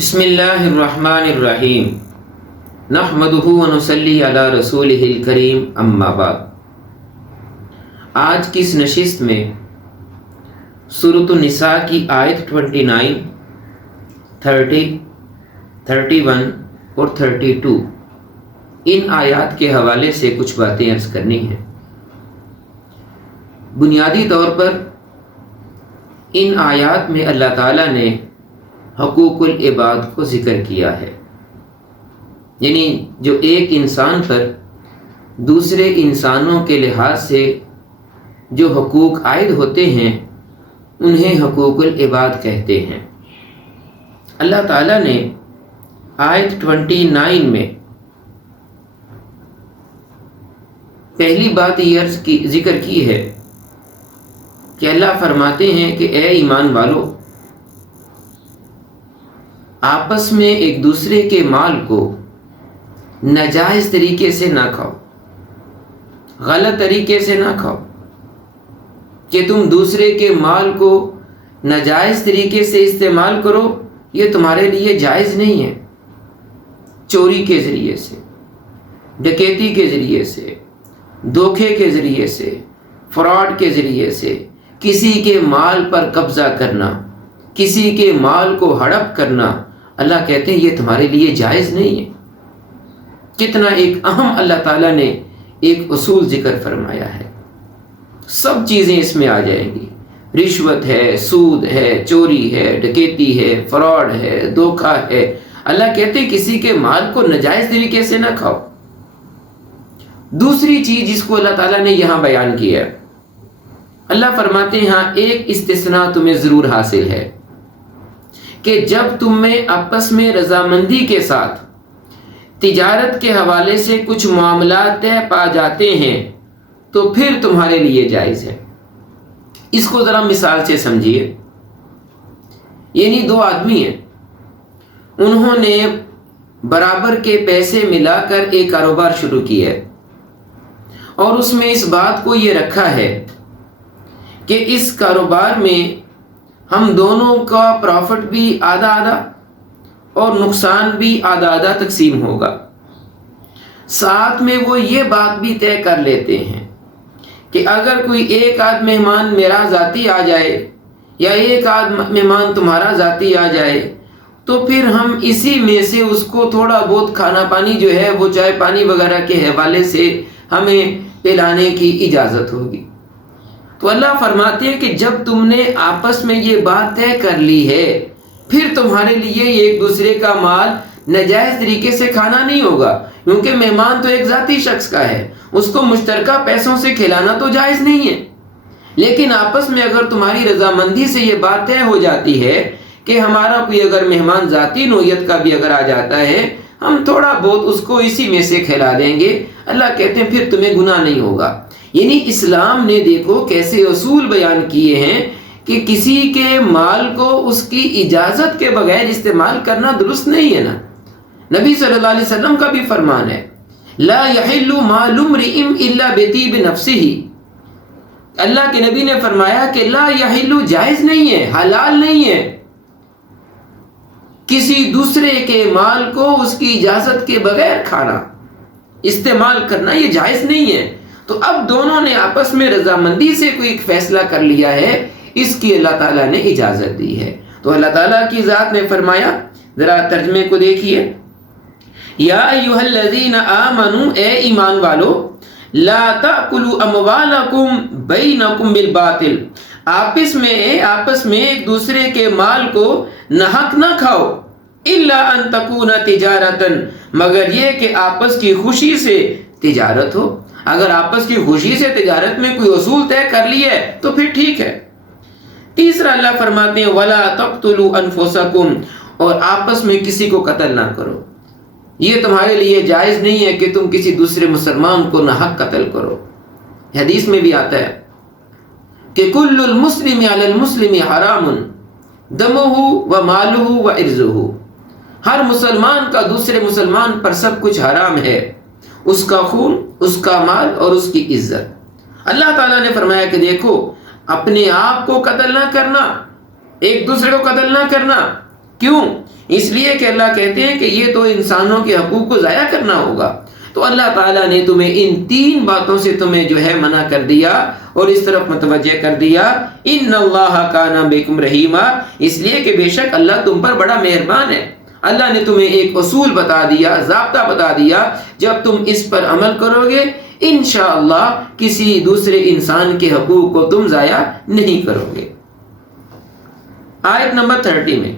بسم اللہ الرحمن الرحیم نحمدہ ونصلی علی رسولہ الکریم اما بعد۔ آج کی اس نشست میں سورۃ النساء کی آیت 29، 30، 31 اور 32 ان آیات کے حوالے سے کچھ باتیں عرض کرنی ہیں۔ بنیادی طور پر ان آیات میں اللہ تعالیٰ نے حقوق العباد کو ذکر کیا ہے، یعنی جو ایک انسان پر دوسرے انسانوں کے لحاظ سے جو حقوق عائد ہوتے ہیں انہیں حقوق العباد کہتے ہیں۔ اللہ تعالیٰ نے آیت 29 میں پہلی بات یہ ذکر کی ہے کہ اللہ فرماتے ہیں کہ اے ایمان والو، آپس میں ایک دوسرے کے مال کو ناجائز طریقے سے نہ کھاؤ، غلط طریقے سے نہ کھاؤ، کہ تم دوسرے کے مال کو ناجائز طریقے سے استعمال کرو، یہ تمہارے لیے جائز نہیں ہے۔ چوری کے ذریعے سے، ڈکیتی کے ذریعے سے، دھوکے کے ذریعے سے، فراڈ کے ذریعے سے کسی کے مال پر قبضہ کرنا، کسی کے مال کو ہڑپ کرنا، اللہ کہتے ہیں یہ تمہارے لیے جائز نہیں ہے۔ کتنا ایک اہم اللہ تعالیٰ نے ایک اصول ذکر فرمایا ہے، سب چیزیں اس میں آ جائیں گی، رشوت ہے، سود ہے، چوری ہے، ڈکیتی ہے، فراڈ ہے، دھوکہ ہے۔ اللہ کہتے ہیں کسی کے مال کو ناجائز طریقے سے نہ کھاؤ۔ دوسری چیز جس کو اللہ تعالیٰ نے یہاں بیان کیا ہے، اللہ فرماتے ہیں ہاں ایک استثناء تمہیں ضرور حاصل ہے کہ جب تم میں آپس میں رضامندی کے ساتھ تجارت کے حوالے سے کچھ معاملات طے پا جاتے ہیں تو پھر تمہارے لیے جائز ہے۔ اس کو ذرا مثال سے سمجھیے، یعنی دو آدمی ہیں، انہوں نے برابر کے پیسے ملا کر ایک کاروبار شروع کیا ہے اور اس میں اس بات کو یہ رکھا ہے کہ اس کاروبار میں ہم دونوں کا پروفٹ بھی آدھا آدھا اور نقصان بھی آدھا آدھا تقسیم ہوگا۔ ساتھ میں وہ یہ بات بھی طے کر لیتے ہیں کہ اگر کوئی ایک آدھ مہمان میرا ذاتی آ جائے یا ایک آدھ مہمان تمہارا ذاتی آ جائے تو پھر ہم اسی میں سے اس کو تھوڑا بہت کھانا پانی جو ہے وہ چائے پانی وغیرہ کے حوالے سے ہمیں پلانے کی اجازت ہوگی۔ تو اللہ فرماتے ہیں کہ جب تم نے آپس میں یہ بات طے کر لی ہے پھر تمہارے لیے ایک دوسرے کا مال ناجائز طریقے سے کھانا نہیں ہوگا، کیونکہ مہمان تو ایک ذاتی شخص کا ہے، اس کو مشترکہ پیسوں سے کھلانا تو جائز نہیں ہے۔ لیکن آپس میں اگر تمہاری رضامندی سے یہ بات طے ہو جاتی ہے کہ ہمارا کوئی اگر مہمان ذاتی نوعیت کا بھی اگر آ جاتا ہے ہم تھوڑا بہت اس کو اسی میں سے کھلا دیں گے، اللہ کہتے ہیں پھر تمہیں گناہ نہیں ہوگا۔ یعنی اسلام نے دیکھو کیسے اصول بیان کیے ہیں کہ کسی کے مال کو اس کی اجازت کے بغیر استعمال کرنا درست نہیں ہے نا۔ نبی صلی اللہ علیہ وسلم کا بھی فرمان ہے لا یحل مال امرئ الا بطیب نفسہ۔ اللہ کے نبی نے فرمایا کہ لا یحل جائز نہیں ہے، حلال نہیں ہے کسی دوسرے کے مال کو اس کی اجازت کے بغیر کھانا استعمال کرنا، یہ جائز نہیں ہے۔ تو اب دونوں نے آپس میں رضامندی سے کوئی فیصلہ کر لیا ہے، اس کی اللہ تعالیٰ نے اجازت دی ہے۔ تو اللہ تعالیٰ کی ذات نے فرمایا، ذرا ترجمے کو دیکھیے، یا ایھا الذین آمنوا، اے ایمان والو، لا تأکلوا اموالکم بینکم بالباطل، آپس میں ایک دوسرے کے مال کو ناحق نہ کھاؤ، الا ان تکون تجارتا، مگر یہ کہ آپس کی خوشی سے تجارت ہو۔ اگر آپس کی خوشی سے تجارت میں کوئی اصول طے کر لی ہے تو پھر ٹھیک ہے۔ تیسرا اللہ فرماتے ہیں ولا تقتلوا انفسکم، اور آپس میں کسی کو قتل نہ کرو، یہ تمہارے لیے جائز نہیں ہے کہ تم کسی دوسرے مسلمان کو ناحق قتل کرو۔ حدیث میں بھی آتا ہے کہ کل المسلم علی المسلم حرام دمہ و مالہ و عرضہ، ہر مسلمان کا دوسرے مسلمان پر سب کچھ حرام ہے، اس کا خون، اس کا مال اور اس کی عزت۔ اللہ تعالیٰ نے فرمایا کہ دیکھو اپنے آپ کو قتل نہ کرنا، ایک دوسرے کو قتل نہ کرنا، کیوں؟ اس لیے کہ اللہ کہتے ہیں کہ یہ تو انسانوں کے حقوق کو ضائع کرنا ہوگا. تو اللہ تعالیٰ نے تمہیں ان 3 باتوں سے تمہیں جو ہے منع کر دیا اور اس طرف متوجہ کر دیا. ان اللہ کان بکم رحیما، اس لیے کہ بے شک اللہ تم پر بڑا مہربان ہے. اللہ نے تمہیں ایک اصول بتا دیا، ضابطہ بتا دیا، جب تم اس پر عمل کرو گے انشاءاللہ کسی دوسرے انسان کے حقوق کو تم ضائع نہیں کرو گے. آیت نمبر 30 میں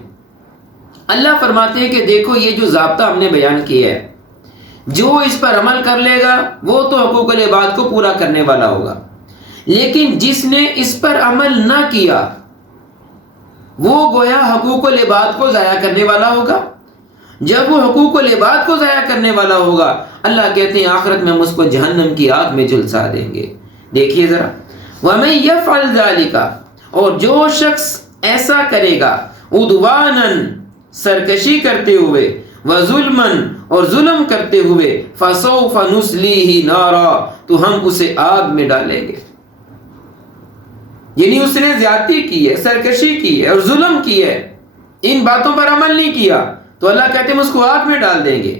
اللہ فرماتے ہیں کہ دیکھو یہ جو ضابطہ ہم نے بیان کیا ہے، جو اس پر عمل کر لے گا وہ تو حقوق العباد کو پورا کرنے والا ہوگا، لیکن جس نے اس پر عمل نہ کیا وہ گویا حقوق العباد کو ضائع کرنے والا ہوگا. جب وہ حقوق العباد کو ضائع کرنے والا ہوگا اللہ کہتے ہیں آخرت میں ہم اس کو جہنم کی آگ میں جھلسا دیں گے. دیکھیے ذرا، وَمَن يَفْعَلْ ذَلِكَ، اور جو شخص ایسا کرے گا، عُدْوَانًا سرکشی کرتے ہوئے، وَظُلْمًا اور ظلم کرتے ہوئے، فَسَوْفَ نُصْلِيهِ نَارًا تو ہم اسے آگ میں ڈالیں گے. یعنی اس نے زیادتی کی ہے، سرکشی کی ہے اور ظلم کی ہے، ان باتوں پر عمل نہیں کیا تو اللہ کہتے ہیں اس کو آگ میں ڈال دیں گے.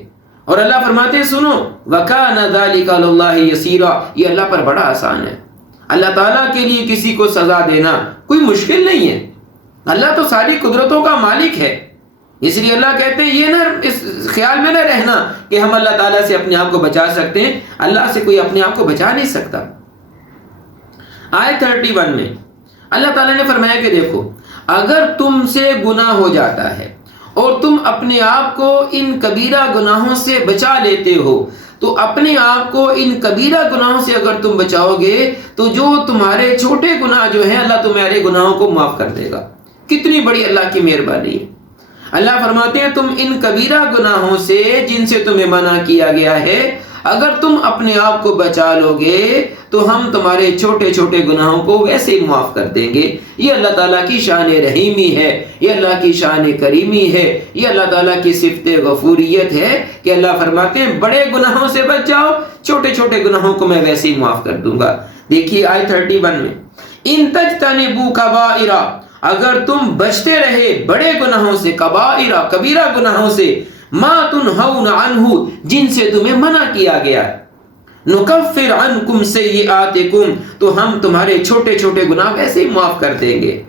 اور اللہ فرماتے ہیں سنو، وَكَانَ ذَلِكَ عَلَى اللَّهِ يَسِيرًا، یہ اللہ پر بڑا آسان ہے. اللہ تعالیٰ کے لیے کسی کو سزا دینا کوئی مشکل نہیں ہے. اللہ تو ساری قدرتوں کا مالک ہے. اس لیے اللہ کہتے ہیں یہ نہ اس خیال میں نہ رہنا کہ ہم اللہ تعالیٰ سے اپنے آپ کو بچا سکتے ہیں. اللہ سے کوئی اپنے آپ کو بچا نہیں سکتا. آیت 31 میں اللہ تعالیٰ نے فرمایا کہ دیکھو اگر تم سے گناہ ہو جاتا ہے اور تم اپنے آپ کو ان کبیرہ گناہوں سے بچا لیتے ہو، تو اپنے آپ کو ان کبیرہ گناہوں سے اگر تم بچاؤ گے تو جو تمہارے چھوٹے گناہ جو ہیں اللہ تمہارے گناہوں کو معاف کر دے گا. کتنی بڑی اللہ کی مہربانی ہے. اللہ فرماتے ہیں تم ان کبیرہ گناہوں سے جن سے تمہیں منع کیا گیا ہے اگر تم اپنے آپ کو بچا لو گے تو ہم تمہارے چھوٹے چھوٹے گناہوں کو ویسے ہی معاف کر دیں گے. یہ اللہ تعالیٰ کی شان رحیمی ہے، یہ اللہ کی شان کریمی ہے، یہ اللہ تعالیٰ کی صفت غفوریت ہے کہ اللہ فرماتے ہیں بڑے گناہوں سے بچ جاؤ، چھوٹے چھوٹے گناہوں کو میں ویسے ہی معاف کر دوں گا. دیکھیے آیت 31 میں ان تجتنبوا کبائر، اگر تم بچتے رہے بڑے گناہوں سے، کبائر کبیرہ گناہوں سے، ما تنہون عنہ جن سے تمہیں منع کیا گیا، نکفر عنکم سیئاتکم تو ہم تمہارے چھوٹے چھوٹے گناہ ویسے ہی معاف کر دیں گے،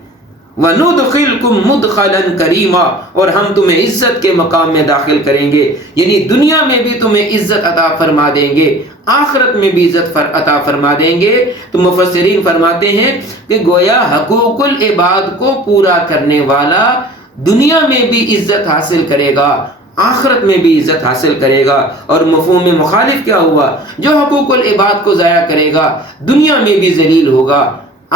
وندخلکم مدخلا کریما اور ہم تمہیں عزت کے مقام میں داخل کریں گے. یعنی دنیا میں بھی تمہیں عزت عطا فرما دیں گے، آخرت میں بھی عزت عطا فرما دیں گے. تو مفسرین فرماتے ہیں کہ گویا حقوق العباد کو پورا کرنے والا دنیا میں بھی عزت حاصل کرے گا، آخرت میں بھی عزت حاصل کرے گا. اور مفہوم مخالف کیا ہوا؟ جو حقوق العباد کو ضائع کرے گا دنیا میں بھی ذلیل ہوگا،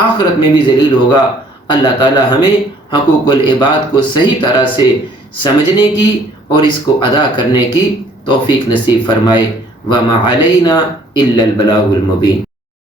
آخرت میں بھی ذلیل ہوگا. اللہ تعالی ہمیں حقوق العباد کو صحیح طرح سے سمجھنے کی اور اس کو ادا کرنے کی توفیق نصیب فرمائے. وما علینا الا البلاغ المبین.